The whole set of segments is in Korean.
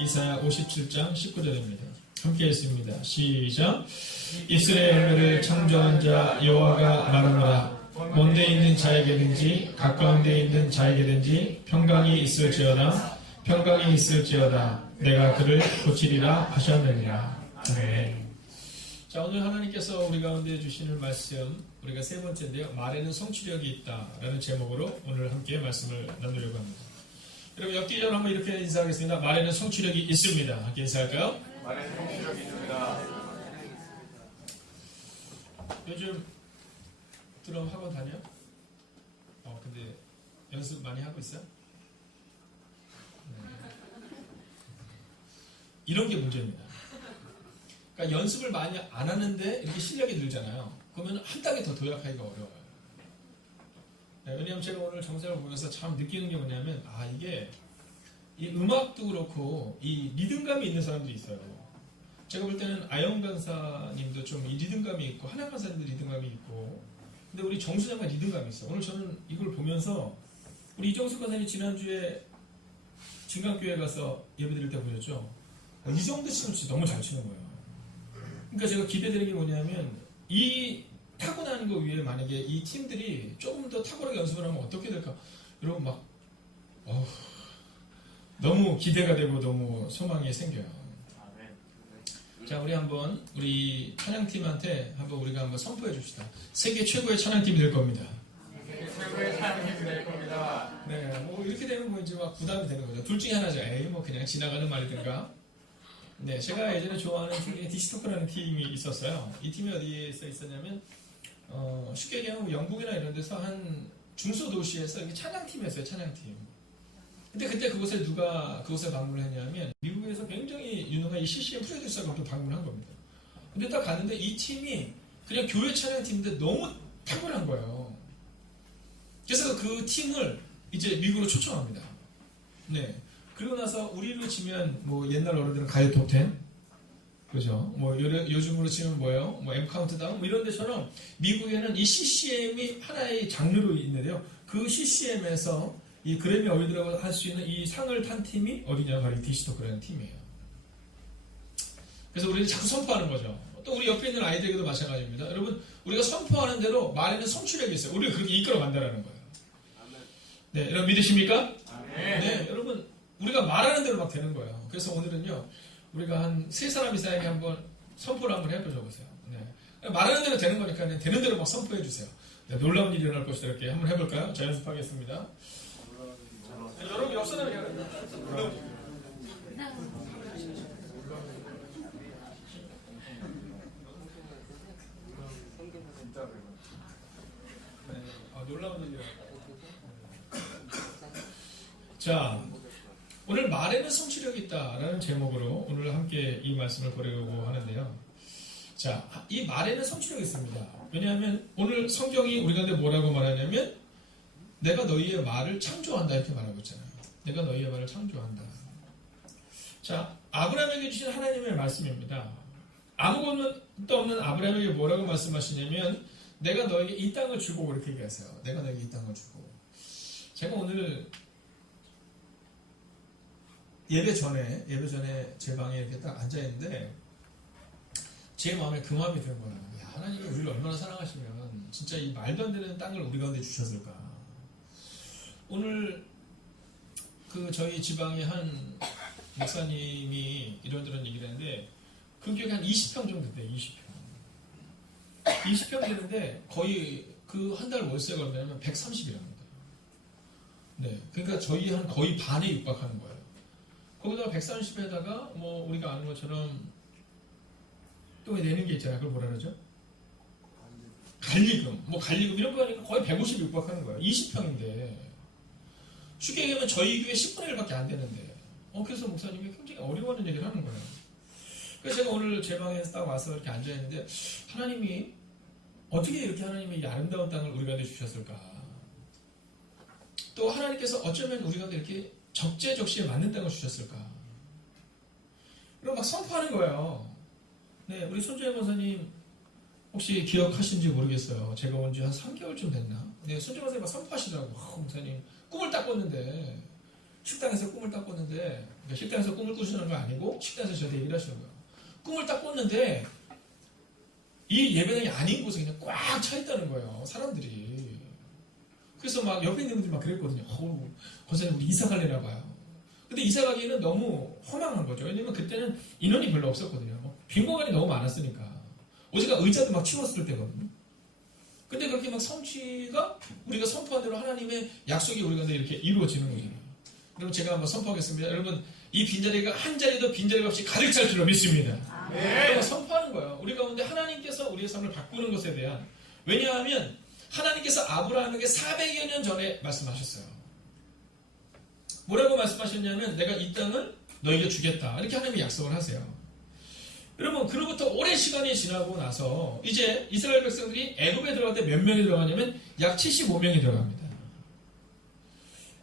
이사야 57장 19절입니다. 함께 읽습니다. 시작. 입술의 열매를 창조한 자 여호와가 말하노라. 먼 데 있는 자에게든지 가까운 데 있는 자에게든지 평강이 있을지어다. 평강이 있을지어다. 내가 그를 고치리라 하셨느니라. 아멘. 자, 오늘 하나님께서 우리 가운데 주시는 말씀, 우리가 세 번째인데요. 말에는 성취력이 있다라는 제목으로 오늘 함께 말씀을 나누려고 합니다. 여러분, 엮기 전 한번 이렇게 인사하겠습니다. 말에는 성취력이 있습니다. 함께 인사할까요? 말에는 성취력이 있습니다. 요즘 드럼 학원 다녀? 근데 연습 많이 하고 있어요? 이런 게 문제입니다. 그러니까 연습을 많이 안 하는데 이렇게 실력이 늘잖아요. 그러면 한 단계 더 도약하기가 어려워요. 네, 왜냐하면 제가 오늘 정세를 보면서 참 느끼는 게 뭐냐면, 이게 이 음악도 그렇고 이 리듬감이 있는 사람들이 있어요. 제가 볼 때는 아영 간사님도 좀 이 리듬감이 있고, 하나 간사님도 리듬감이 있고, 근데 우리 정수장과 리듬감이 있어요. 오늘 저는 이걸 보면서 우리 이정수 간사님 지난주에 진강교회 가서 예배드릴 때 보셨죠? 이 정도 치면 진짜 너무 잘 치는 거예요. 그러니까 제가 기대되는 게 뭐냐면, 이 타고나는 거 위에 만약에 이 팀들이 조금 더 탁월하게 연습을 하면 어떻게 될까? 여러분 너무 기대가 되고 너무 소망이 생겨요. 자, 우리 찬양팀한테 우리가 한번 선포해 줍시다. 세계 최고의 찬양팀이 될 겁니다. 세계 최고의 찬양팀이 될 겁니다. 네, 이렇게 되면 이제 막 부담이 되는 거죠. 둘 중에 하나죠. 그냥 지나가는 말이든가. 네, 제가 예전에 좋아하는 팀 중에 디스토크라는 팀이 있었어요. 이 팀이 어디에 있었냐면, 쉽게 얘기하면 영국이나 이런 데서 한 중소도시에서 찬양팀이었어요, 찬양팀. 근데 그때 그곳에 방문을 했냐면, 미국에서 굉장히 유능한 이 CCM 프로듀서가 또 방문한 겁니다. 근데 딱 갔는데 이 팀이 그냥 교회 찬양팀인데 너무 탁월한 거예요. 그래서 그 팀을 이제 미국으로 초청합니다. 네. 그리고 나서 우리로 치면 옛날 어른들은 가요 톱10, 그죠? 요즘으로 치면 뭐예요? M 카운트다운 이런 데처럼 미국에는 이 CCM이 하나의 장르로 있는데요. 그 CCM에서 이 그래미 어워드라고 할 수 있는 이 상을 탄 팀이 어디냐? 바로 이 디스토크라는 팀이에요. 그래서 우리는 자꾸 선포하는 거죠. 또 우리 옆에 있는 아이들에게도 마찬가지입니다. 여러분, 우리가 선포하는 대로 말에는 성취력이 있어요. 우리가 그렇게 이끌어 간다라는 거예요. 네, 여러분 믿으십니까? 네, 여러분, 우리가 말하는 대로 막 되는 거예요. 그래서 오늘은요, 우리가 한 세 사람 이상에게 한번 선포를 한번 해보죠 보세요. 네. 말하는 대로 되는 거니까 되는 대로 막 선포해 주세요. 네, 놀라운 일이 일어날 것이다. 이렇게 한번 해볼까요? 자, 연습하겠습니다. 여러분 옆선을 그냥 놀라운 일이야. 자, 오늘 말에는 성취력이 있다라는 제목으로 오늘 함께 이 말씀을 보려고 하는데요. 자, 이 말에는 성취력이 있습니다. 왜냐하면 오늘 성경이 우리 가운데 뭐라고 말하냐면, 내가 너희의 말을 창조한다 이렇게 말하고 있잖아요. 내가 너희의 말을 창조한다. 자, 아브라함에게 주신 하나님의 말씀입니다. 아무것도 없는 아브라함에게 뭐라고 말씀하시냐면, 내가 너에게 이 땅을 주고 그렇게 얘기하세요. 내가 너에게 이 땅을 주고. 제가 오늘 예배 전에 제 방에 이렇게 딱 앉아있는데, 제 마음에 그 마음이 드는 거예요. 하나님이 우리를 얼마나 사랑하시면 진짜 이 말도 안 되는 땅을 우리 가운데 주셨을까. 오늘 저희 지방의 한 목사님이 이런저런 얘기를 했는데, 그 기억이 한 20평 정도 돼요. 20평 되는데 거의 그 한 달 월세가 얼마냐면 130이랍니다. 네, 그러니까 저희 한 거의 반에 육박하는 거예요. 거기다가 130에다가 우리가 아는 것처럼 또 내는 게 있잖아요. 그걸 뭐라 그러죠? 관리금 이런 거 하니까 거의 150이 육박하는 거예요. 20평인데 쉽게 얘기하면 저희 교회 10분의 1밖에 안 되는데, 그래서 목사님이 굉장히 어려워하는 얘기를 하는 거예요. 그래서 제가 오늘 제 방에 딱 와서 이렇게 앉아있는데, 하나님이 어떻게 이렇게 하나님이 이 아름다운 땅을 우리 가운데 주셨을까? 또 하나님께서 어쩌면 우리 가운데 이렇게 적재적시에 맞는 땅을 주셨을까? 그리고 막 선포하는 거예요. 네, 우리 손주혜 권사님 혹시 기억하시는지 모르겠어요. 제가 온 지 한 3개월쯤 됐나? 네, 손정화 선생님 막 선포하시더라고. 목사님, 꿈을 딱 꿨는데, 식당에서 꿈을 딱 꿨는데, 그러니까 식당에서 꿈을 꾸시는 거 아니고, 식당에서 저한테 얘기를 하시는 거예요. 꿈을 딱 꿨는데, 이 예배당이 아닌 곳에 그냥 꽉 차 있다는 거예요. 사람들이. 그래서 막 옆에 있는 분들이 막 그랬거든요. 권사님 우리 이사 갈래나 봐요. 근데 이사 가기에는 너무 허망한 거죠. 왜냐면 그때는 인원이 별로 없었거든요. 빈 공간이 너무 많았으니까. 오지가 의자도 막 치웠을 때거든요. 근데 그렇게 막 성취가 우리가 선포한 대로 하나님의 약속이 우리 가운데 이렇게 이루어지는 거잖아요. 여러분 제가 한번 선포하겠습니다. 여러분 이 빈자리가 한 자리도 빈자리가 없이 가득 찰 줄로 믿습니다. 그러니까 선포하는 거예요. 우리 가운데 하나님께서 우리의 삶을 바꾸는 것에 대한 왜냐하면 하나님께서 아브라함에게 400여 년 전에 말씀하셨어요. 뭐라고 말씀하셨냐면 내가 이 땅을 너에게 주겠다. 이렇게 하나님이 약속을 하세요. 여러분 그로부터 오랜 시간이 지나고 나서 이제 이스라엘 백성들이 애굽에 들어갈 때 몇 명이 들어가냐면 약 75명이 들어갑니다.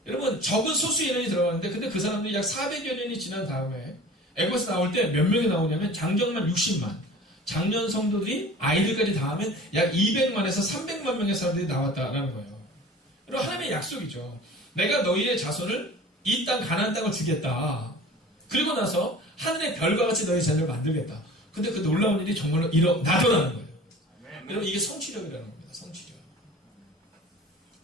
여러분 적은 소수 인원이 들어가는데 근데 그 사람들이 약 400여 년이 지난 다음에 애굽에서 나올 때 몇 명이 나오냐면 장정만 60만 장년 성도들이 아이들까지 다 하면 약 200만에서 300만 명의 사람들이 나왔다라는 거예요. 여러분 하나님의 약속이죠. 내가 너희의 자손을 이 땅 가나안 땅을 주겠다. 그리고 나서 하늘의 별과 같이 너희 자녀를 만들겠다. 근데 그 놀라운 일이 정말로 나더라는 거예요. 여러분 이게 성취력이라는 겁니다. 성취력.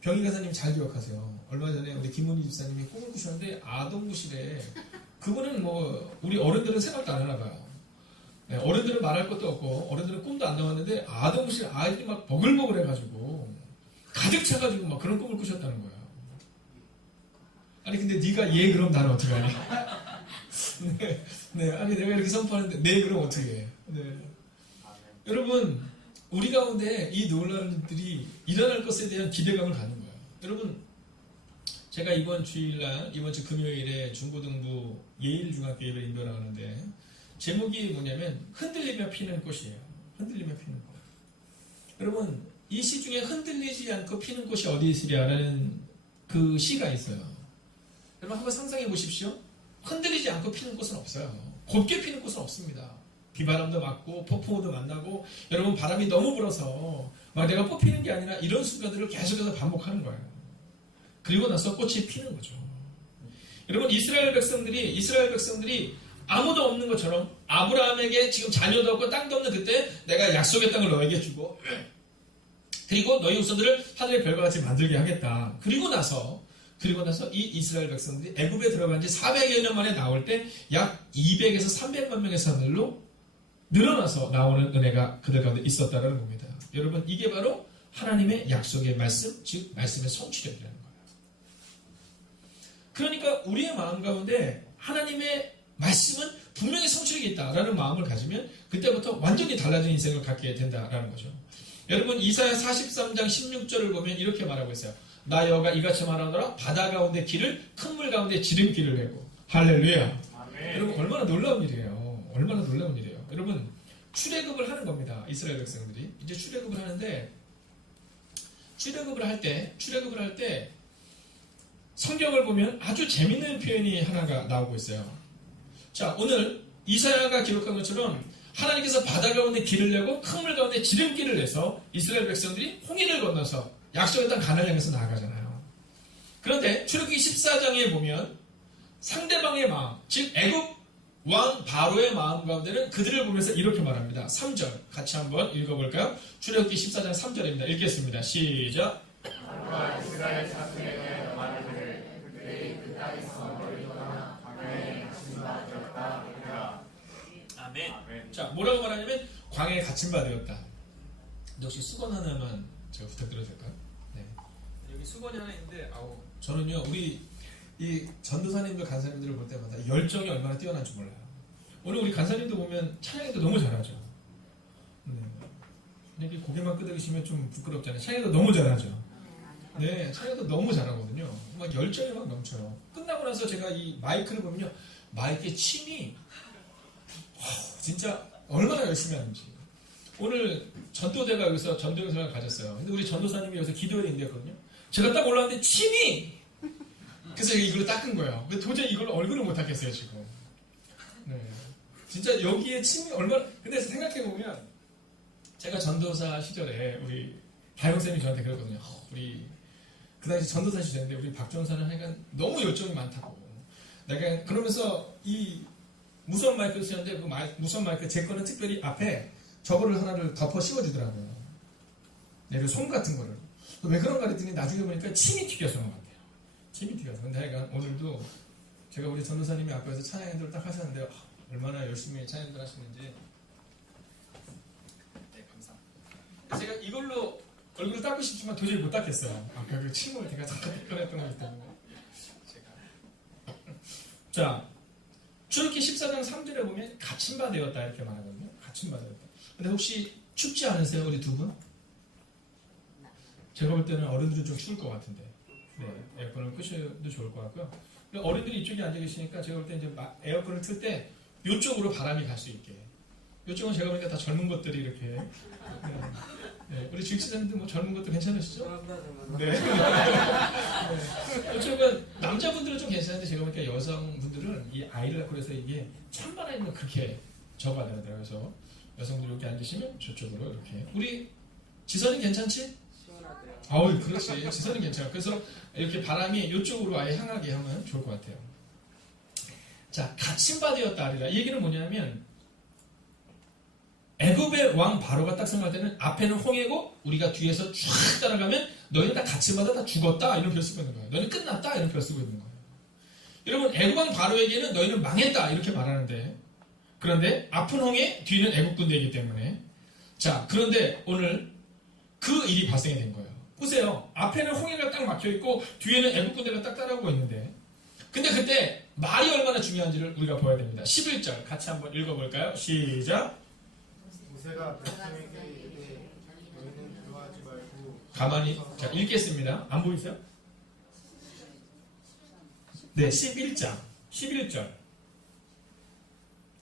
병희 가사님 잘 기억하세요. 얼마 전에 우리 김은희 집사님이 꿈을 꾸셨는데 아동부실에 그분은 뭐 우리 어른들은 생각도 안 하나 봐요. 네, 어른들은 말할 것도 없고 어른들은 꿈도 안 나왔는데 아동부실 아이들이 막 버글버글 해가지고 가득 차가지고 막 그런 꿈을 꾸셨다는 거예요. 아니 근데 네가 예 그럼 나는 어떻게 하니? 네, 아니 내가 이렇게 선포하는데 네 그럼 어떻게 해? 네. 여러분 우리 가운데 이 놀라운 일들이 일어날 것에 대한 기대감을 갖는 거예요. 여러분 제가 이번 주일날 이번 주 금요일에 중고등부 예일중학교 예배 인도를 하는데 제목이 뭐냐면 흔들리며 피는 꽃이에요. 흔들리며 피는 꽃. 여러분 이 시 중에 흔들리지 않고 피는 꽃이 어디 있으랴라는 그 시가 있어요. 여러분 한번 상상해 보십시오. 흔들리지 않고 피는 꽃은 없어요. 곱게 피는 꽃은 없습니다. 비바람도 맞고 폭풍우도 만나고 여러분 바람이 너무 불어서 막 내가 뽑히는 게 아니라 이런 순간들을 계속해서 반복하는 거예요. 그리고 나서 꽃이 피는 거죠. 여러분 이스라엘 백성들이 아무도 없는 것처럼 아브라함에게 지금 자녀도 없고 땅도 없는 그때 내가 약속의 땅을 너에게 주고 그리고 너희 후손들을 하늘의 별과 같이 만들게 하겠다. 그리고 나서 이 이스라엘 백성들이 애굽에 들어간 지 400여 년 만에 나올 때 약 200에서 300만 명의 사람들로 늘어나서 나오는 은혜가 그들 가운데 있었다는 겁니다. 여러분 이게 바로 하나님의 약속의 말씀, 즉 말씀의 성취력이라는 거예요. 그러니까 우리의 마음 가운데 하나님의 말씀은 분명히 성취력이 있다라는 마음을 가지면 그때부터 완전히 달라진 인생을 갖게 된다라는 거죠. 여러분 이사야 43장 16절을 보면 이렇게 말하고 있어요. 나 여호와가 이같이 말하노라 바다 가운데 길을 큰 물 가운데 지름길을 내고 할렐루야. 아멘. 여러분 얼마나 놀라운 일이에요. 얼마나 놀라운 일이에요. 여러분 출애굽을 하는 겁니다. 이스라엘 백성들이 이제 출애굽을 하는데 출애굽을 할 때 성경을 보면 아주 재밌는 표현이 하나가 나오고 있어요. 자 오늘 이사야가 기록한 것처럼 하나님께서 바다 가운데 길을 내고 큰 물 가운데 지름길을 내서 이스라엘 백성들이 홍해를 건너서 약속의 땅 가나안 향해서 나아가잖아요. 그런데 출애굽기 14장에 보면 상대방의 마음, 즉 애굽 왕 바로의 마음 가운데는 그들을 보면서 이렇게 말합니다. 3절 같이 한번 읽어볼까요? 출애굽기 14장 3절입니다. 읽겠습니다. 시작. 이스라엘 자손에게 말하기를 그들이 그 땅에서 멀리 떠나 광야에 갇힌 바 되었다 하리라. 아멘. 자 뭐라고 말하냐면 광야에 갇힌 바 되었다. 근데 혹시 수건 하나만 제가 부탁드려도 될까요? 네. 여기 수건이 하나 있는데 저는요 우리 이 전도사님들 간사님들을 볼 때마다 열정이 얼마나 뛰어난지 몰라요. 오늘 우리 간사님도 보면 찬양도 너무 잘하죠. 네. 이렇게 고개만 끄덕이시면 좀 부끄럽잖아요. 찬양도 너무 잘하죠. 네, 찬양도 너무 잘하거든요. 막 열정이 막 넘쳐요. 끝나고 나서 제가 이 마이크를 보면요, 마이크에 침이 진짜 얼마나 열심히 하는지. 오늘 전도대가 여기서 전도 영상을 가졌어요. 근데 우리 전도사님이 여기서 기도회를 인도했거든요. 제가 딱 올라왔는데 침이! 그래서 이걸로 닦은 거예요. 근데 도저히 이걸 얼굴을 못 닦겠어요, 지금. 네. 진짜 여기에 침이 얼마나, 근데 생각해보면, 제가 전도사 시절에 우리 다영쌤이 저한테 그랬거든요. 우리 그 당시 전도사 시절인데 우리 박전사는 하여간 너무 열정이 많다고. 내가 그러면서 이 무선 마이크를 쓰는데 그 무선 마이크 제 거는 특별히 앞에 저거를 하나를 덮어 씌워주더라고요. 네, 손 같은 거를. 왜 그런가 그랬더니 나중에 보니까 침이 튀겨서 그런 것 같아요. 침이 튀겨서. 근데 하여간 오늘도 제가 우리 전도사님이 앞에서 찬양인들을 딱 하셨는데 얼마나 열심히 찬양들 하시는지. 네, 감사합니다. 제가 이걸로 얼굴을 닦고 싶지만 도저히 못 닦겠어요. 아까 그 침을 제가 잠깐 꺼냈던 거기 때문에. 자, 출애굽기 14장 3절에 보면 갇힌 바 되었다 이렇게 말하거든요. 갇힌 바 되었다. 근데 혹시 춥지 않으세요, 우리 두 분? 제가 볼 때는 어른들은 좀 추울 것 같은데, 네, 에어컨을 끄셔도 좋을 것 같고요. 어른들이 이쪽에 앉아 계시니까 제가 볼 때 이제 에어컨을 틀 때 이쪽으로 바람이 갈 수 있게. 이쪽은 제가 보니까 다 젊은 것들이 이렇게. 네, 우리 주치사님들 뭐 젊은 것도 괜찮으시죠? 네. 이쪽은 남자분들은 좀 괜찮은데 제가 보니까 여성분들은 이 아이를 낳고 그래서 이게 찬바람이면 그렇게 적어가더라고요. 그래서 여성분들 이렇게 앉으시면 저쪽으로 이렇게. 우리 지선이 괜찮지? 아우, 그렇지. 지선이 괜찮아. 그래서 이렇게 바람이 이쪽으로 아예 향하게 하면 좋을 것 같아요. 자, 갇힌 바 되었다 하리라. 이 얘기는 뭐냐면 애굽의 왕 바로가 딱 생각할 때는 앞에는 홍해고 우리가 뒤에서 쫙 따라가면 너희는 다 갇힌 바다 다 죽었다 이런 표 쓰고 있는 거예요. 너희는 끝났다 이런 표 쓰고 있는 거예요. 여러분 애굽 왕 바로에게는 너희는 망했다 이렇게 말하는데 그런데 앞은 홍해 뒤는 애굽 군대이기 때문에 자 그런데 오늘 그 일이 발생이 된 거예요. 보세요. 앞에는 홍해가 딱 막혀있고 뒤에는 애국 군대가 딱 따라오고 있는데 근데 그때 말이 얼마나 중요한지를 우리가 보아야 됩니다. 11절 같이 한번 읽어볼까요? 시작. 모세가 백성에게 이르되 너희는 두려워하지 말고 가만히 자 읽겠습니다. 안 보이세요? 네 11장 11절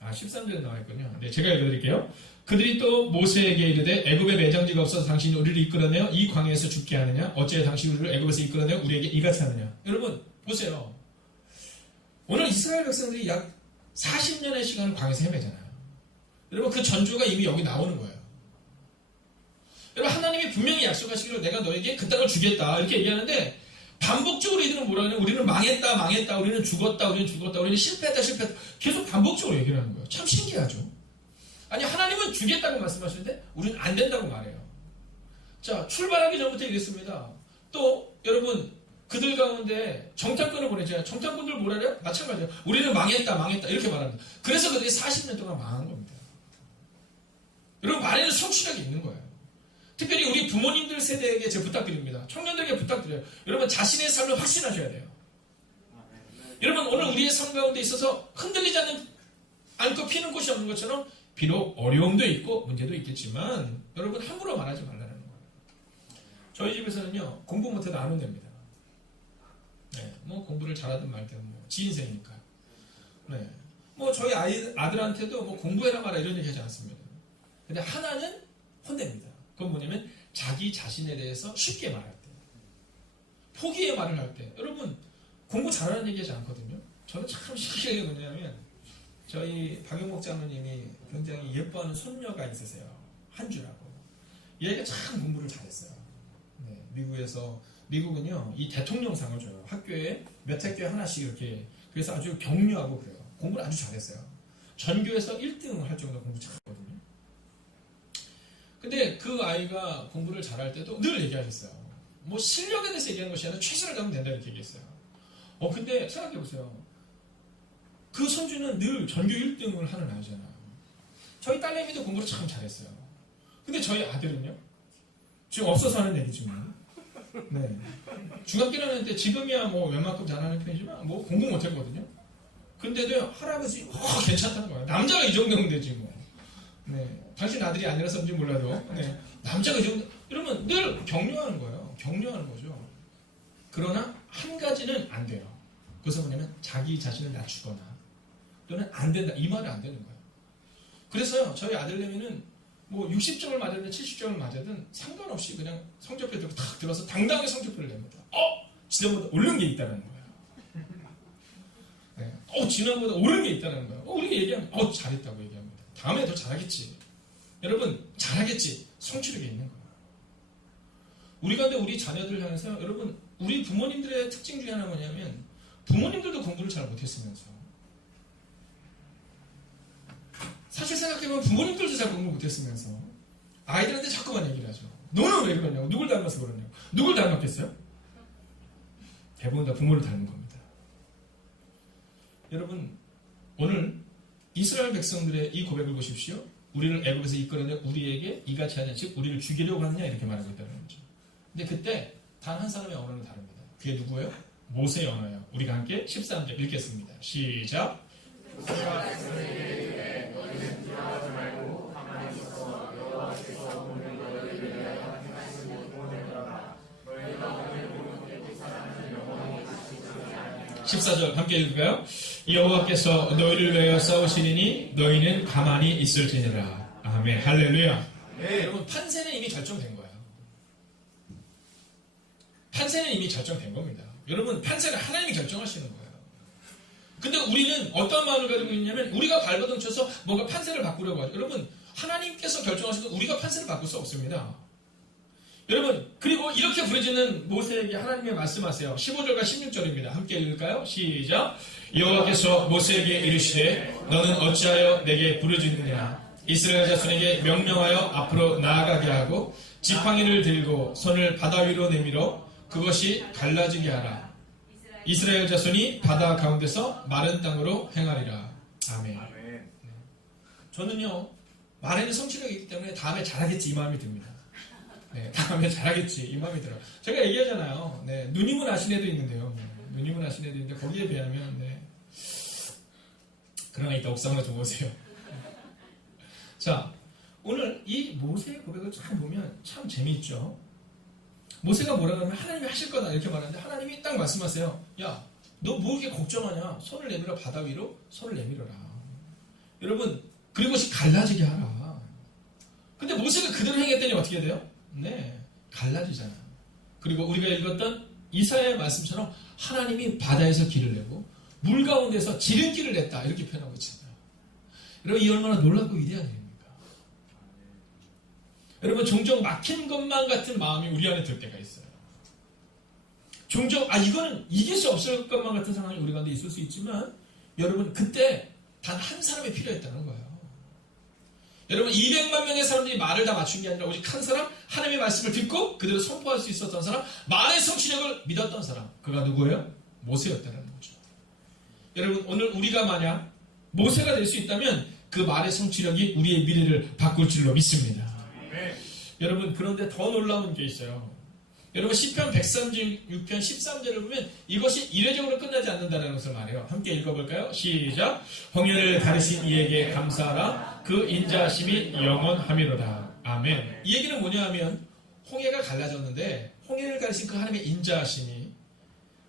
13절에 나와있군요. 네 제가 읽어드릴게요. 그들이 또 모세에게 이르되 애굽에 매장지가 없어서 당신이 우리를 이끌어내어 이 광야에서 죽게 하느냐 어찌해 당신이 우리를 애굽에서 이끌어내어 우리에게 이같이 하느냐. 여러분 보세요. 오늘 이스라엘 백성들이 약 40년의 시간을 광야에서 헤매잖아요. 여러분 그 전주가 이미 여기 나오는 거예요. 여러분 하나님이 분명히 약속하시기로 내가 너에게 그 땅을 주겠다 이렇게 얘기하는데 반복적으로 이들은 뭐라 하냐 우리는 망했다 우리는 죽었다 우리는 실패했다 계속 반복적으로 얘기를 하는 거예요. 참 신기하죠. 아니 하나님은 주겠다고 말씀하시는데 우리는 안 된다고 말해요. 자 출발하기 전부터 이랬습니다. 또 여러분 그들 가운데 정탐꾼을 보내잖아요. 정탐꾼들 뭐라 해요? 마찬가지예요. 우리는 망했다 이렇게 말합니다. 그래서 그들이 40년 동안 망한 겁니다. 여러분 말에는 성취력이 있는 거예요. 특별히 우리 부모님들 세대에게 제가 부탁드립니다. 청년들에게 부탁드려요. 여러분 자신의 삶을 확신하셔야 돼요. 여러분 오늘 우리의 삶 가운데 있어서 흔들리지 않고 피는 곳이 없는 것처럼 비록 어려움도 있고 문제도 있겠지만 여러분 함부로 말하지 말라는 거예요. 저희 집에서는요 공부 못해도 안 혼냅니다. 네, 뭐 공부를 잘하든 말든 뭐 지 인생이니까. 네, 뭐 저희 아들한테도 뭐 공부해라 마라 이런 얘기 하지 않습니다. 근데 하나는 혼냅니다. 그건 뭐냐면 자기 자신에 대해서 쉽게 말할 때, 포기의 말을 할 때. 여러분 공부 잘하는 얘기 하지 않거든요. 저는 참 신기한 게 뭐냐면 저희 박용목 장로님이 굉장히 예뻐하는 손녀가 있으세요. 한주라고. 얘가 참 공부를 잘했어요. 네, 미국은요 이 대통령상을 줘요. 학교에 몇 학교에 하나씩 이렇게. 그래서 아주 격려하고 그래요. 공부를 아주 잘했어요. 전교에서 1등을 할 정도로 공부 잘했거든요. 근데 그 아이가 공부를 잘할 때도 늘 얘기하셨어요. 뭐 실력에 대해서 얘기하는 것이 아니라 최선을 다하면 된다 이렇게 얘기했어요. 근데 생각해보세요. 그 손주는 늘 전교 1등을 하는 아이잖아요. 저희 딸내미도 공부를 참 잘했어요. 근데 저희 아들은요? 지금 없어서 하는 얘기지만 네. 중학교 1학년 때 지금이야 뭐 웬만큼 잘하는 편이지만 뭐 공부 못했거든요. 근데도 할아버지 괜찮다는 거예요. 남자가 이 정도면 되지 뭐. 네. 당신 아들이 아니라서인지 몰라도 네. 남자가 이 정도 이러면 늘 격려하는 거예요. 격려하는 거죠. 그러나 한 가지는 안 돼요. 그것은 뭐냐면 자기 자신을 낮추거나 또는 안 된다 이 말은 안 되는 거예요. 그래서요 저희 아들내미는 뭐 60점을 맞았든 70점을 맞았든 상관없이 그냥 성적표에 탁 들어서 당당하게 성적표를 냅니다. 지난보다 오른 게 있다는 거예요. 네. 지난보다 오른 게 있다는 거예요. 우리가 얘기하면 잘했다고 얘기합니다. 다음에 더 잘하겠지. 여러분 잘하겠지. 성취력이 있는 거예요. 우리 가운데 우리 자녀들 향해서 여러분 우리 부모님들의 특징 중에 하나가 뭐냐면 부모님들도 공부를 잘 못했으면서 사실 생각해보면 부모님들도 잘 공부 못했으면서 아이들한테 자꾸만 얘기를 하죠. 너는 왜 그러냐고. 누굴 닮아서 그러냐고. 누굴 닮았겠어요? 대부분 다 부모를 닮은 겁니다. 여러분 오늘 이스라엘 백성들의 이 고백을 보십시오. 우리를 애굽에서 이끌어내 우리에게 이같이 하냐 즉 우리를 죽이려고 하느냐 이렇게 말하고 있다는 거죠. 근데 그때 단 한 사람의 언어는 다릅니다. 그게 누구예요? 모세의 언어예요. 우리가 함께 13절 읽겠습니다. 시작. 모세가 백성에게 이르되 너희는 두려워하지 말고 가만히 있어 여호와께서 오늘 너희를 위하여 행하신 구원을 보라. 너희가 오늘 보는 그 사람은 영원히 다시 보지 아니하리라. 14절 함께 읽을까요? 여호와께서 너희를 위하여 싸우시리니 너희는 가만히 있을지니라. 아멘. 할렐루야. 네. 여러분 판세는 이미 결정된 거예요. 판세는 이미 결정된 겁니다. 여러분 판세는 하나님이 결정하시는 거예요. 근데 우리는 어떤 마음을 가지고 있냐면 우리가 발버둥 쳐서 뭔가 판세를 바꾸려고 하죠. 여러분 하나님께서 결정하시고 우리가 판세를 바꿀 수 없습니다. 여러분 그리고 이렇게 부르짖는 모세에게 하나님이 말씀하세요. 15절과 16절입니다. 함께 읽을까요? 시작. 여호와께서 모세에게 이르시되 너는 어찌하여 내게 부르짖느냐. 이스라엘 자손에게 명령하여 앞으로 나아가게 하고 지팡이를 들고 손을 바다 위로 내밀어 그것이 갈라지게 하라. 이스라엘 자손이 바다 가운데서 마른 땅으로 행하리라. 아멘. 아멘. 저는요 말에는 성취력이 있기 때문에 다음에 잘하겠지 이 마음이 듭니다. 네, 다음에 잘하겠지 이 마음이 들어요. 제가 얘기하잖아요. 네, 누님은 아신 애도 있는데요. 누님은 아신 애도 있는데 거기에 비하면 네. 그러나 이따 옥상으로 좀 오세요. 자, 오늘 이 모세의 고백을 참 보면 참 재미있죠. 모세가 뭐라고 하면 하나님이 하실 거다 이렇게 말하는데 하나님이 딱 말씀하세요. 야, 너 뭐 이렇게 걱정하냐? 손을 내밀어 바다 위로 손을 내밀어라. 여러분 그리고 그것이 갈라지게 하라. 근데 모세가 그대로 행했더니 어떻게 돼요? 네, 갈라지잖아요. 그리고 우리가 읽었던 이사야의 말씀처럼 하나님이 바다에서 길을 내고 물 가운데서 지름길을 냈다 이렇게 표현하고 있잖아요. 여러분 이 얼마나 놀랍고 위대한 일입니까? 여러분 종종 막힌 것만 같은 마음이 우리 안에 들 때가 있어요. 종종 이거는 이길 수 없을 것만 같은 상황이 우리 가운데 있을 수 있지만 여러분 그때 단 한 사람이 필요했다는 거예요. 여러분 200만 명의 사람들이 말을 다 맞춘 게 아니라 오직 한 사람 하나님의 말씀을 듣고 그대로 선포할 수 있었던 사람 말의 성취력을 믿었던 사람 그가 누구예요? 모세였다는 거죠. 여러분 오늘 우리가 만약 모세가 될 수 있다면 그 말의 성취력이 우리의 미래를 바꿀 줄로 믿습니다. 여러분 그런데 더 놀라운 게 있어요. 여러분 시편 136편 13절을 보면 이것이 이례적으로 끝나지 않는다는 것을 말해요. 함께 읽어볼까요? 시작. 홍해를 가르신 이에게 감사하라. 그 인자하심이 영원하미로다. 아멘. 이 얘기는 뭐냐 하면 홍해가 갈라졌는데 홍해를 가르신 그 하나님의 인자하심이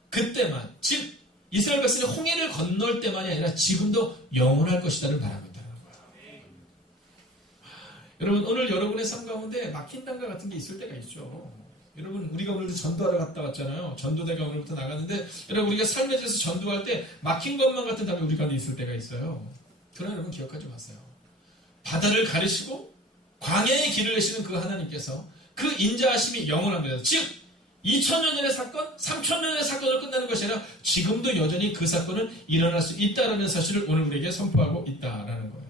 그때만 즉 이스라엘 백성이 홍해를 건널 때만이 아니라 지금도 영원할 것이다를 말하고 있다는 거예요. 여러분 오늘 여러분의 삶 가운데 막힌 땅과 같은 게 있을 때가 있죠. 여러분 우리가 오늘도 전도하러 갔다 왔잖아요. 전도대가 오늘부터 나갔는데 여러분 우리가 삶에 대해서 전도할 때 막힌 것만 같은 땅이 우리 가운데 있을 때가 있어요. 그러나 여러분 기억하지 마세요. 바다를 가르시고 광야의 길을 내시는 그 하나님께서 그 인자하심이 영원합니다. 즉 2000년 전의 사건, 3000년 전의 사건으로 끝나는 것이 아니라 지금도 여전히 그 사건은 일어날 수 있다는 사실을 오늘 우리에게 선포하고 있다라는 거예요.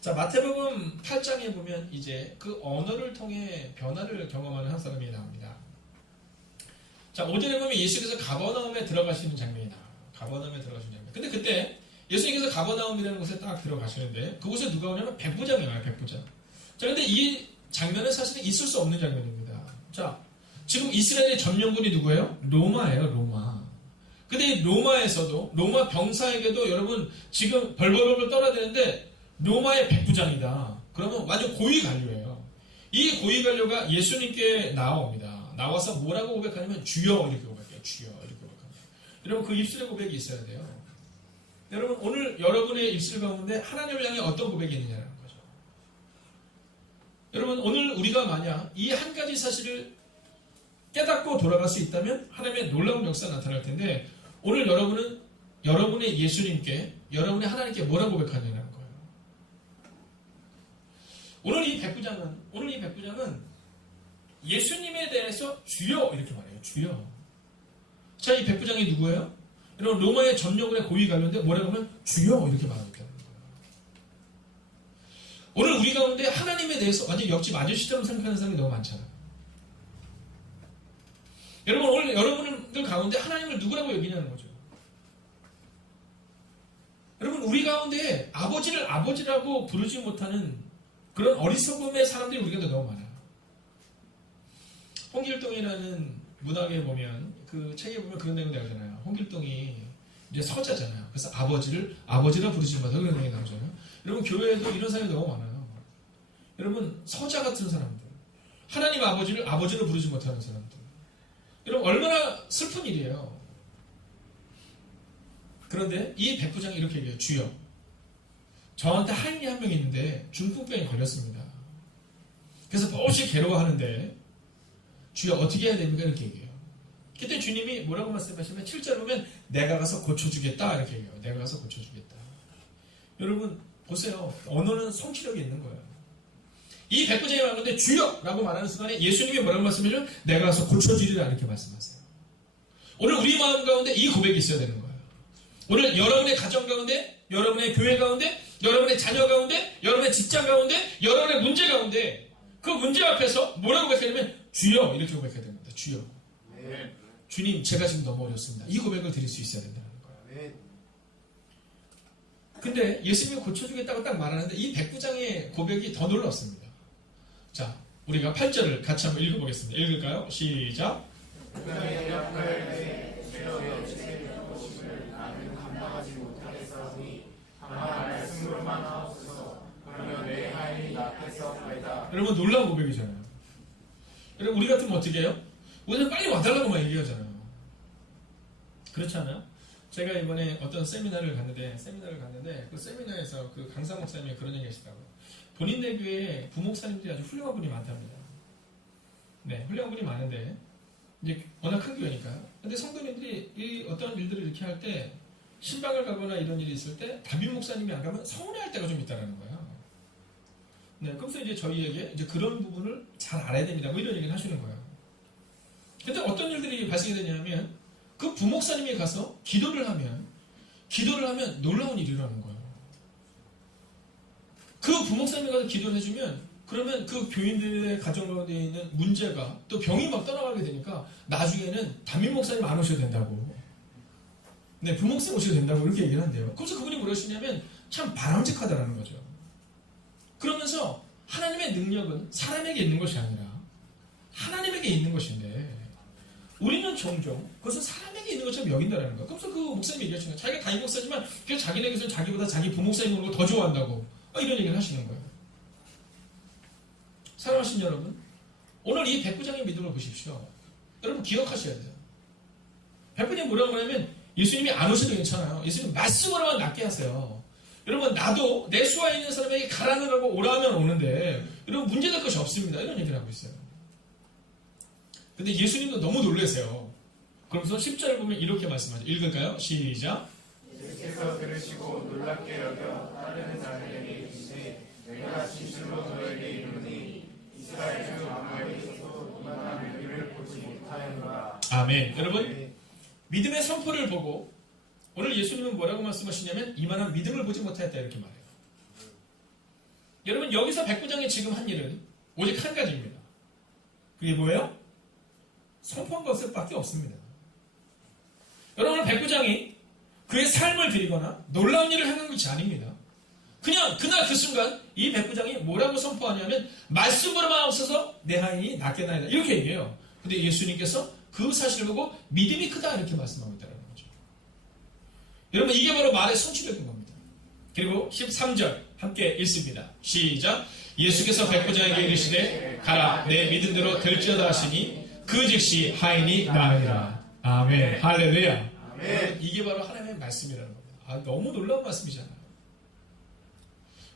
자, 마태복음 8장에 보면 이제 그 언어를 통해 변화를 경험하는 한 사람이 나옵니다. 자, 5절에 보면 예수께서 가버나움에 들어가시는 장면이 나와요. 가버나움에 들어가시는 장면. 근데 그때 예수님께서 가버나움이라는 곳에 딱 들어가시는데 그곳에 누가 오냐면 백부장이 와요. 백부장. 자, 근데 이 장면은 사실은 있을 수 없는 장면입니다. 자, 지금 이스라엘의 점령군이 누구예요? 로마예요. 로마. 근데 이 로마에서도 로마 병사에게도 여러분 지금 벌벌벌 떨어야 되는데 로마의 백부장이다. 그러면 완전 고위 관료예요. 이 고위 관료가 예수님께 나옵니다. 나와서 뭐라고 고백하냐면 주여 이렇게 고백해요. 주여 이렇게 고백합니다. 여러분 그 입술의 고백이 있어야 돼요. 여러분 오늘 여러분의 입술 가운데 하나님을 향해 어떤 고백이 있느냐는 거죠. 여러분 오늘 우리가 만약 이 한 가지 사실을 깨닫고 돌아갈 수 있다면 하나님의 놀라운 역사가 나타날 텐데 오늘 여러분은 여러분의 예수님께 여러분의 하나님께 뭐라고 고백하느냐는 거예요. 오늘 이 백부장은 예수님에 대해서 주여 이렇게 말해요. 주여. 자, 이 백부장이 누구예요? 여러분, 로마의 점령군의 고위 관련데 뭐라고 하면 주여 이렇게 말하고 있다는 거예요. 오늘 우리 가운데 하나님에 대해서 완전 옆집 아저씨처럼 생각하는 사람이 너무 많잖아요. 여러분, 오늘 여러분들 가운데 하나님을 누구라고 여기냐는 거죠. 여러분, 우리 가운데 아버지를 아버지라고 부르지 못하는 그런 어리석음의 사람들이 우리 가운데 너무 많아요. 홍길동이라는 문학에 보면, 그 책에 보면 그런 내용이 나오잖아요. 홍길동이 이제 서자잖아요. 그래서 아버지를 아버지라 부르지 못하고 그런 내용이 나오잖아요. 여러분, 교회에도 이런 사람이 너무 많아요. 여러분, 서자 같은 사람들. 하나님 아버지를 아버지로 부르지 못하는 사람들. 여러분, 얼마나 슬픈 일이에요. 그런데 이 백부장이 이렇게 얘기해요. 주여, 저한테 하인이 한 명 있는데 중풍병에 걸렸습니다. 그래서 몹시 괴로워하는데 주여 어떻게 해야 됩니까? 이렇게 얘기해요. 그때 주님이 뭐라고 말씀하시면 7절 보면 내가 가서 고쳐주겠다 이렇게 얘기해요. 내가 가서 고쳐주겠다. 여러분 보세요. 언어는 성취력이 있는 거예요. 이 백부장이 말하는데 주여 라고 말하는 순간에 예수님이 뭐라고 말씀하시면 내가 가서 고쳐주리라 이렇게 말씀하세요. 오늘 우리 마음 가운데 이 고백이 있어야 되는 거예요. 오늘 여러분의 가정 가운데, 여러분의 교회 가운데, 여러분의 자녀 가운데, 여러분의 직장 가운데, 여러분의 문제 가운데 그 문제 앞에서 뭐라고 고백하냐면 주여 이렇게 고백해야 됩니다. 주여. 네. 주님, 제가 지금 너무 어렵습니다. 이 고백을 드릴 수 있어야 된다는 거예요. 네. 근데 예수님이 고쳐주겠다고 딱 말하는데 이 백부장의 고백이 더 놀랐습니다. 자, 우리가 8절을 같이 한번 읽어보겠습니다. 읽을까요? 시작. 그의 옆을 주여 주의 것을 나는 감당하지 못하겠사오니 다만 말씀으로만 하옵소서. 그러면 내 하인이 낫겠사옵나이다. 여러분 놀라운 고백이잖아요. 여러분 우리 같으면 어떻게 해요? 우리는 빨리 와달라고만 얘기하잖아요. 그렇지 않아요? 제가 이번에 어떤 세미나를 갔는데 그 세미나에서 그 강사 목사님이 그런 얘기 하시더라고요. 본인네 교회에 부목사님들이 아주 훌륭한 분이 많답니다. 네, 훌륭한 분이 많은데 이제 워낙 큰 교회니까요. 근데 성도님들이 이 어떤 일들을 이렇게 할 때 신방을 가거나 이런 일이 있을 때 담임 목사님이 안 가면 서운해할 때가 좀 있다는 거예요. 네, 그래서 이제 저희에게 이제 그런 부분을 잘 알아야 됩니다. 뭐 이런 얘기를 하시는 거예요. 근데 어떤 일들이 발생이 되냐면 그 부목사님이 가서 기도를 하면 놀라운 일이 일어나는 거예요. 그 부목사님이 가서 기도를 해주면 그러면 그 교인들의 가정 가운데 있는 문제가 또 병이 막 떠나가게 되니까 나중에는 담임 목사님 안 오셔도 된다고. 네, 부목사님 오셔도 된다고 이렇게 얘기를 한대요. 그래서 그분이 뭐라시냐면 참 바람직하다라는 거죠. 그러면서 하나님의 능력은 사람에게 있는 것이 아니라 하나님에게 있는 것인데 우리는 종종 그것을 사람에게 있는 것처럼 여긴다라는 거예요. 그래서 그 목사님이 얘기하시는 거예요. 자기가 담임 목사지만 자기네에게서는 자기보다 자기 부목사님 오는 거 더 좋아한다고 이런 얘기를 하시는 거예요. 사랑하신 여러분, 오늘 이 백부장의 믿음을 보십시오. 여러분 기억하셔야 돼요. 백부장이 뭐라고 하냐면 예수님이 안 오셔도 괜찮아요. 예수님 말씀으로만 낫게 하세요. 여러분 나도 내 수하에 있는 사람에게 가라는 하고 오라 하면 오는데 여러분 문제될 것이 없습니다. 이런 얘기를 하고 있어요. 근데 예수님도 너무 놀라세요. 그러면서 10절을 보면 이렇게 말씀하죠. 읽을까요? 시작. 예수께서 들으시고 놀랍게 여겨 따르는 자들에게 이르시되 내가 진실로 너에게 이르노니 이스라엘 중 아무에게서도 이만한 의를 보지 못하였노라. 아멘. 여러분 믿음의 선포를 보고 오늘 예수님은 뭐라고 말씀하시냐면 이만한 믿음을 보지 못하였다 이렇게 말해요. 여러분 여기서 백부장이 지금 한 일은 오직 한 가지입니다. 그게 뭐예요? 선포한 것밖에 없습니다. 여러분 백부장이 그의 삶을 드리거나 놀라운 일을 행한 것이 아닙니다. 그냥 그날 그 순간 이 백부장이 뭐라고 선포하냐면 말씀으로만 없어서 내 하인이 낫게 나이다 이렇게 얘기해요. 근데 예수님께서 그 사실을 보고 믿음이 크다 이렇게 말씀하고 있다는 거죠. 여러분 이게 바로 말의 성취력인 겁니다. 그리고 13절 함께 읽습니다. 시작. 예수께서 백부장에게 이르시되 가라 내 믿음대로 될지어다 하시니 그 즉시 하인이 나으리라. 아멘. 할렐루야. 아멘. 이게 바로 하나님의 말씀이라는 겁니다. 너무 놀라운 말씀이잖아요.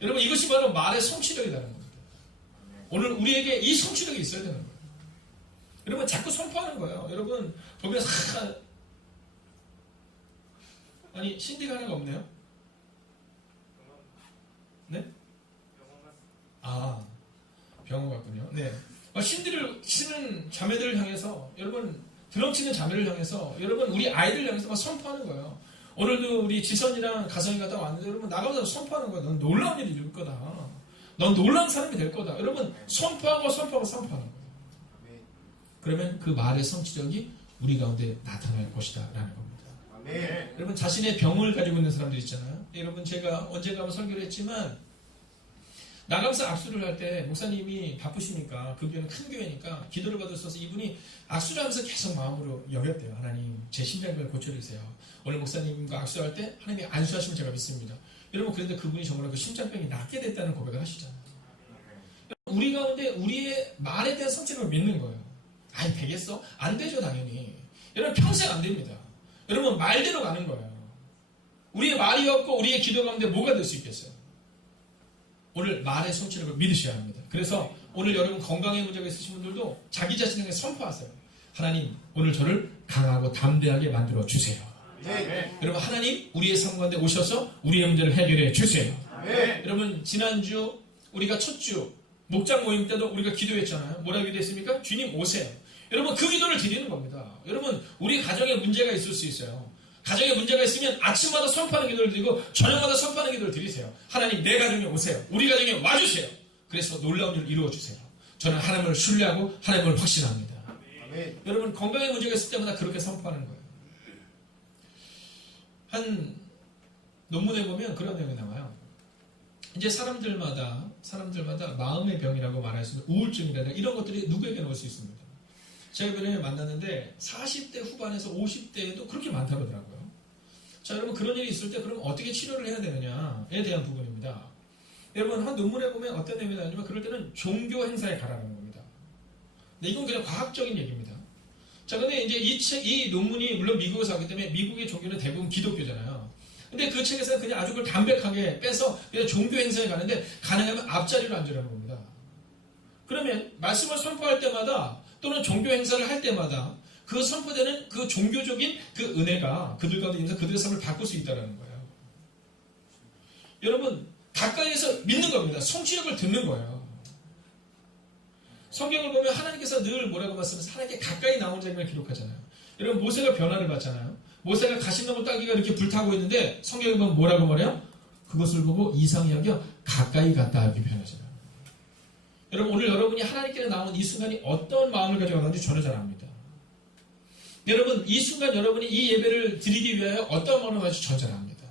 여러분 이것이 바로 말의 성취력이라는 겁니다. 오늘 우리에게 이 성취력이 있어야 되는 거예요. 여러분 자꾸 선포하는 거예요. 여러분 보면 아니 신디가 하나가 없네요. 네? 병원 같군요. 네. 신들을 치는 자매들을 향해서 여러분 드럼 치는 자매를 향해서 여러분 우리 아이들 향해서 막 선포하는 거예요. 오늘도 우리 지선이랑 가성이 갔다 왔는데 여러분 나가면서 선포하는 거야. 넌 놀라운 일이 될 거다. 넌 놀라운 사람이 될 거다. 여러분 선포하는 거예요. 그러면 그 말의 성취력이 우리 가운데 나타날 것이다 라는 겁니다. 아멘. 여러분 자신의 병을 가지고 있는 사람들 있잖아요. 여러분 제가 언젠가 한번 설교를 했지만 나가면서 악수를 할 때 목사님이 바쁘시니까 그 교회는 큰 교회니까 기도를 받으셔서 이분이 악수를 하면서 계속 마음으로 여겼대요. 하나님 제 심장병을 고쳐주세요. 오늘 목사님과 악수할 때 하나님이 안수하시면 제가 믿습니다. 여러분 그런데 그분이 정말 그 심장병이 낫게 됐다는 고백을 하시잖아요. 우리 가운데 우리의 말에 대한 성취를 믿는 거예요. 아니 되겠어? 안 되죠 당연히. 여러분 평생 안 됩니다. 여러분 말대로 가는 거예요. 우리의 말이 없고 우리의 기도 가운데 뭐가 될 수 있겠어요? 오늘 말의 성취력을 믿으셔야 합니다. 그래서 오늘 여러분 건강에 문제가 있으신 분들도 자기 자신에게 선포하세요. 하나님 오늘 저를 강하고 담대하게 만들어 주세요. 네. 여러분 하나님 우리의 삶 가운데 오셔서 우리의 문제를 해결해 주세요. 네. 여러분 지난주 우리가 첫 주 목장 모임 때도 우리가 기도했잖아요. 뭐라고 기도했습니까? 주님 오세요. 여러분 그 기도를 드리는 겁니다. 여러분 우리 가정에 문제가 있을 수 있어요. 가정에 문제가 있으면 아침마다 선포하는 기도를 드리고 저녁마다 선포하는 기도를 드리세요. 하나님 내 가정에 오세요. 우리 가정에 와주세요. 그래서 놀라운 일을 이루어주세요. 저는 하나님을 신뢰하고 하나님을 확신합니다. 아멘. 여러분 건강에 문제가 있을 때마다 그렇게 선포하는 거예요. 한 논문에 보면 그런 내용이 나와요. 이제 사람들마다 마음의 병이라고 말할 수 있는 우울증이라든가 이런 것들이 누구에게나 올 수 있습니다. 제가 이번에 만났는데 40대 후반에서 50대에도 그렇게 많다고 하더라고요. 자, 여러분 그런 일이 있을 때 그럼 어떻게 치료를 해야 되느냐에 대한 부분입니다. 여러분 한 논문에 보면 어떤 내용이 나오냐면 그럴 때는 종교 행사에 가라는 겁니다. 근데 이건 그냥 과학적인 얘기입니다. 자, 근데 이제 이 논문이 물론 미국에서 하기 때문에 미국의 종교는 대부분 기독교잖아요. 근데 그 책에서는 그냥 아주 그걸 담백하게 빼서 그냥 종교 행사에 가는데 가능하면 앞자리로 앉으라는 겁니다. 그러면 말씀을 선포할 때마다 또는 종교 행사를 할 때마다 그 선포되는 그 종교적인 그 은혜가 그들 가운데 있어서 그들의 삶을 바꿀 수 있다는 거예요. 여러분 가까이에서 믿는 겁니다. 성취력을 듣는 거예요. 성경을 보면 하나님께서 늘 뭐라고 말씀하시면 하나님께 가까이 나오는 장면을 기록하잖아요. 여러분 모세가 변화를 받잖아요. 모세가 가시나무 따기가 이렇게 불타고 있는데 성경에 보면 뭐라고 말해요? 그것을 보고 이상히 여겨 가까이 갔다 이렇게 표현하잖아요. 여러분 오늘 여러분이 하나님께 나온 이 순간이 어떤 마음을 가지고 왔는지 저는 잘 압니다. 여러분 이 순간 여러분이 이 예배를 드리기 위하여 어떤 마음을 가지고 저는 잘 압니다.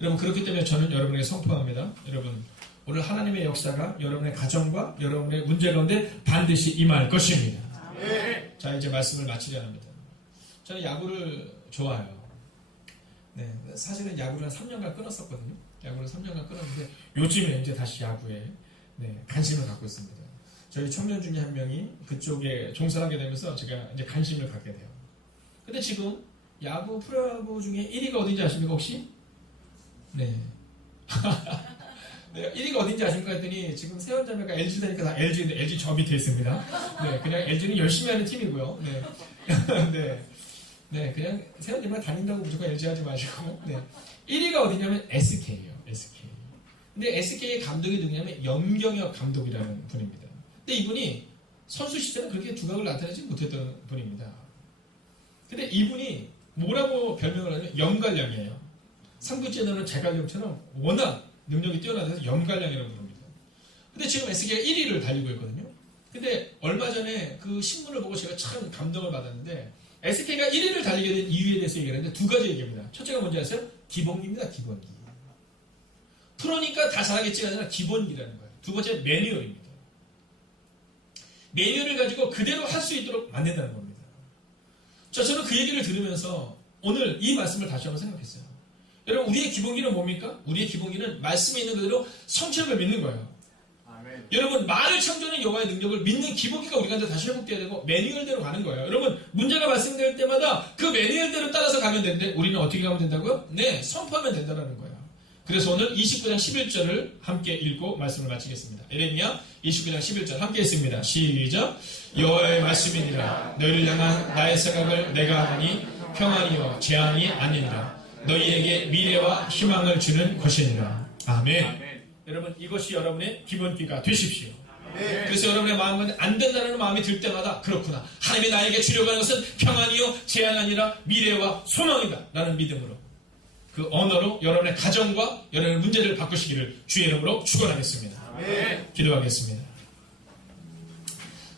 여러분 그렇기 때문에 저는 여러분에게 선포합니다. 여러분 오늘 하나님의 역사가 여러분의 가정과 여러분의 문제 가운데 반드시 임할 것입니다. 네. 자 이제 말씀을 마치려 합니다. 저는 야구를 좋아해요. 네, 사실은 야구를 한 3년간 끊었었거든요. 야구를 3년간 끊었는데 요즘에 이제 다시 야구에 관심을 갖고 있습니다. 저희 청년 중에 한 명이 그쪽에 종사하게 되면서 제가 이제 관심을 갖게 돼요. 근데 지금 야구, 프로야구 중에 1위가 어딘지 아십니까 혹시? 네. 네, 1위가 어딘지 아십니까 했더니 지금 세원자매가 LG 다니까 다 LG인데 LG 저 밑에 있습니다. 네, 그냥 LG는 열심히 하는 팀이고요. 네. 네. 네, 그냥 세원자매가 다닌다고 무조건 LG 하지 마시고. 네. 1위가 어디냐면 SK예요. SK. 근데 SK의 감독이 누구냐면 염경엽 감독이라는 분입니다. 근데 이분이 선수 시절은 그렇게 두각을 나타내지 못했던 분입니다. 근데 이분이 뭐라고 별명을 하냐면 염갈량이에요. 삼국지에는 제갈량처럼 워낙 능력이 뛰어나서 염갈량이라고 부릅니다. 근데 지금 SK가 1위를 달리고 있거든요. 근데 얼마 전에 그 신문을 보고 제가 참 감동을 받았는데 SK가 1위를 달리게 된 이유에 대해서 얘기를 했는데 두 가지 얘기입니다. 첫째가 뭔지 아세요? 기본기입니다. 기본기. 프로니까 다 잘하겠지가 아니라 기본기라는 거예요. 두 번째 매뉴얼입니다. 매뉴얼을 가지고 그대로 할 수 있도록 만든다는 겁니다. 자, 저는 그 얘기를 들으면서 오늘 이 말씀을 다시 한번 생각했어요. 여러분 우리의 기본기는 뭡니까? 우리의 기본기는 말씀에 있는 그대로 성취력을 믿는 거예요. 아멘. 여러분 말을 창조하는 여호와의 능력을 믿는 기본기가 우리 가운데 다시 회복돼야 되고 매뉴얼대로 가는 거예요. 여러분 문제가 발생될 때마다 그 매뉴얼대로 따라서 가면 되는데 우리는 어떻게 가면 된다고요? 네, 선포하면 된다는 거예요. 그래서 오늘 29장 11절을 함께 읽고 말씀을 마치겠습니다. 에레미야 29장 11절 함께 읽습니다. 시작. 여호와의 말씀이니라 너희를 향한 나의 생각을 내가 하니 평안이요 재앙이 아니니라 너희에게 미래와 희망을 주는 것이니라. 아멘. 여러분 이것이 여러분의 기본기가 되십시오. 그래서 여러분의 마음은 안 된다는 마음이 들 때마다 그렇구나. 하나님이 나에게 주려고 하는 것은 평안이요 재앙이 아니라 미래와 소망이다 라는 믿음으로 그 언어로 여러분의 가정과 여러분의 문제를 바꾸시기를 주의 이름으로 축원하겠습니다. 기도하겠습니다.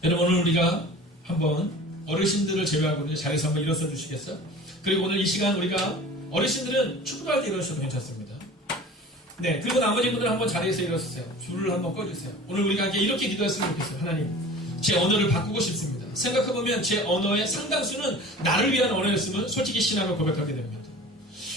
여러분 오늘 우리가 한번 어르신들을 제외하고 이제 자리에서 한번 일어서 주시겠어요? 그리고 오늘 이 시간 우리가 어르신들은 축구할 때 일어서도 괜찮습니다. 네, 그리고 나머지 분들은 한번 자리에서 일어서세요. 줄을 한번 꺼주세요. 오늘 우리가 이렇게 기도했으면 좋겠어요. 하나님, 제 언어를 바꾸고 싶습니다. 생각해보면 제 언어의 상당수는 나를 위한 언어였으면 솔직히 신앙을 고백하게 됩니다.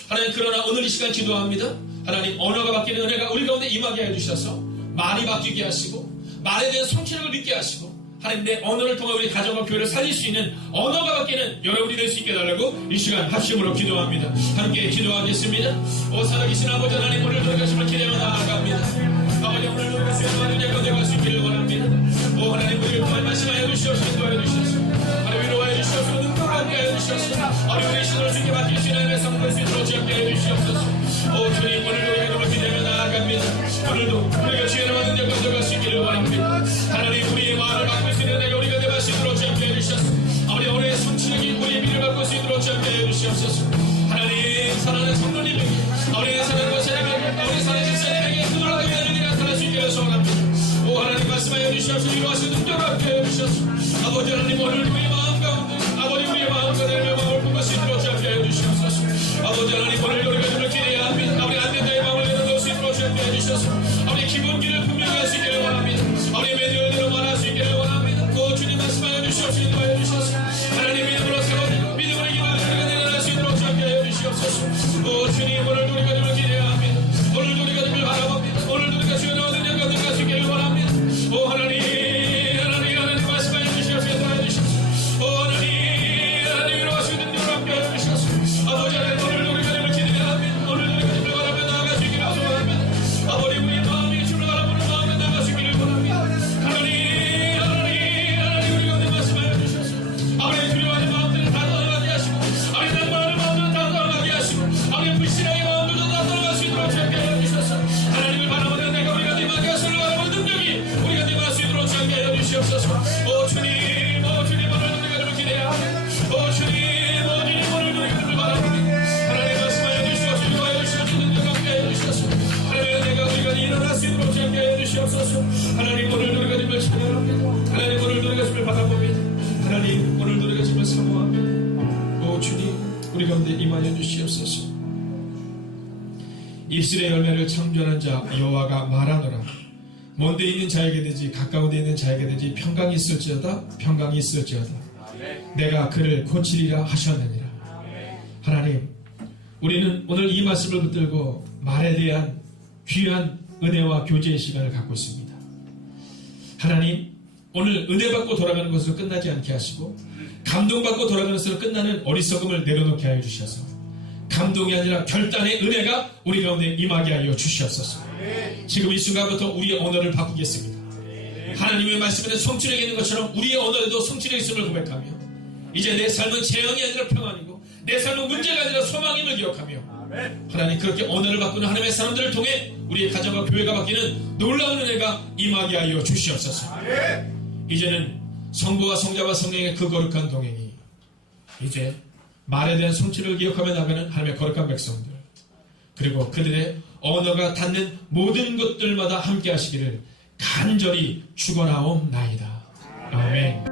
하나님, 그러나 오늘 이 시간 기도합니다. 하나님, 언어가 바뀌는 은혜가 우리 가운데 임하게 해주셔서 말이 바뀌게 하시고 말에 대한 성취력을 믿게 하시고 하나님, 내 언어를 통해 우리 가정과 교회를 살릴 수 있는 언어가 바뀌는 여러분이 될 수 있게 해달라고 이 시간 합심으로 기도합니다. 함께 기도하겠습니다. 오 살아계신 아버지 하나님, 오늘 돌아가심을 기대하며 나아갑니다. 아버지, 오늘 돌아가시면 많은 약간 되갈 수 있기를 원합니다. 오 하나님, 우리를 통해 말씀하여 주시옵소서, 인도하여 주시옵소서, 하나님 위로하여 주시옵소서, 능력을 함께 하여 주시옵소서, 어려운 신을 주께 맡길 수 있는 하나님의 성도의 수 있도록 지었게 해 주시옵소서. 오 주님, 오늘 돌아가심을 기대하며 나아갑니다. 오늘도 우리가 주의 이름으로 능력을 들어갈 수 있기를 원합니다. 하나님, 우리의 마음을 바꿀 수 있는 내가 우리가 대할 수 있도록 지었게 해 주시옵소서. 아버지, 오늘의 성취력이 우리의 미래를 바꿀 수 있도록 지었게 해 주시옵소서. 하나님, 사랑하는 성도님에게, 우리의 사랑하는 것에게, 우리 사랑하는 집사님에게 그 놀라운 은혜가 나타날 수 있게 소원합니다. 오 하나님, 말씀하여 주시옵소서. 위로하시는 능력을 함께 해 주시옵소서. 아버지 하나님, 오늘 우리의 마음 가운데 아버지 우리의 마음 가운데 내 마음을 품을 수 있도록 지었게 해 주시옵소서. 아버지 하나님, 오늘 우리가 주를 기대해야 합니다. 아버지 안 된다의 마음을 내려놓을 수 있도록 지었게 해 주시옵소서. 아버지 기본기를 분명히 할 수 있기를 원합니다. 아버지 매뉴얼대로 말할 수 있기를 원합니다. 오 주님 말씀하여 주시옵소서. 인도하여 주시옵소서. 하나님 믿음으로 세워지고 믿음으로 기도하는 우리가 내려날 수 있도록 지었게 해 주시옵소서. 오 주님, 오늘도 우리가 주를 기대해야 합니다. 오늘도 우리가 주를 바라봅니다. 오늘도 우리가 주의 나오는 영광 들어갈 수 있기를 원합니다. 오 하나님, 하나님 말씀하여 주시옵소서. 인도하여 주시옵소서. 오 하나님, 위로하시는 능력을 함께 해 주시옵소서. 아버지 하나님, 오늘도 우리가 주를 기대해야 합니다. 오늘도 우리가 주를 바라며 나아갈 수 있기를 소원합니다. 아버지, 우리 마음이 주를 바라보는 마음에 나아갈 수 있기를 원합니다. 하나님, 우리 가운데 말씀하여 주셔서 아버지 두려워하는 마음들을 다 떠나가게 하시고 아버지 낭만하는 마음들을 다 떠나가게 하시고 아버지 불신앙의 마음들도 다 떠나갈 수 있도록 지었게 해 주셔서 하나님을 바라보는 내가 우리가 네 마음을 바라보는 능력이 우리가 네 마음을 수 있도록 지었게 해 주시옵소서. 오 주님, 오늘도 우리가 주를 기대합니다. 오 주님, 오늘도 우리가 주를 바라봅니다. 하나님 말씀하여 주시옵소서. 인도하여 주시옵소서. 능력 함께 해 주시옵소서. 하나님, 내가 우리가 일어날 수 있도록 지었게 해 주시옵소서. 하나님, 오늘도 우리가 주를 찬양합니다. 하나님, 오늘도 우리가 주를 바라봅니다. 하나님, 오늘도 우리가 주를 사모합니다. 오 주님, 우리 가운데 임하여 주시옵소서. 입술의 열매를 창조하는 자 여호와가 말하노라. 먼데 있는 자에게 되지 가까운 데 있는 자에게 되지 평강이 있을지어다. 평강이 있을지어다. 내가 그를 고치리라 하셨느니라. 하나님, 우리는 오늘 이 말씀을 붙들고 말에 대한 귀한 은혜와 교제의 시간을 갖고 있습니다. 하나님, 오늘 은혜 받고 돌아가는 것으로 끝나지 않게 하시고 감동받고 돌아가는 것으로 끝나는 어리석음을 내려놓게 하여 주셔서 감동이 아니라 결단의 은혜가 우리 가운데 임하게 하여 주시옵소서. 지금 이 순간부터 우리의 언어를 바꾸겠습니다. 하나님의 말씀에는 성취력이 있는 것처럼 우리의 언어에도 성취력이 있음을 고백하며 이제 내 삶은 재앙이 아니라 평안이고 내 삶은 문제가 아니라 소망임을 기억하며 하나님, 그렇게 언어를 바꾸는 하나님의 사람들을 통해 우리의 가정과 교회가 바뀌는 놀라운 은혜가 임하게 하여 주시옵소서. 이제는 성부와 성자와 성령의 그 거룩한 동행이 이제 말에 대한 성취를 기억하며 나가는 하나님의 거룩한 백성들, 그리고 그들의 언어가 닿는 모든 것들마다 함께 하시기를 간절히 축원하옵나이다. 아멘.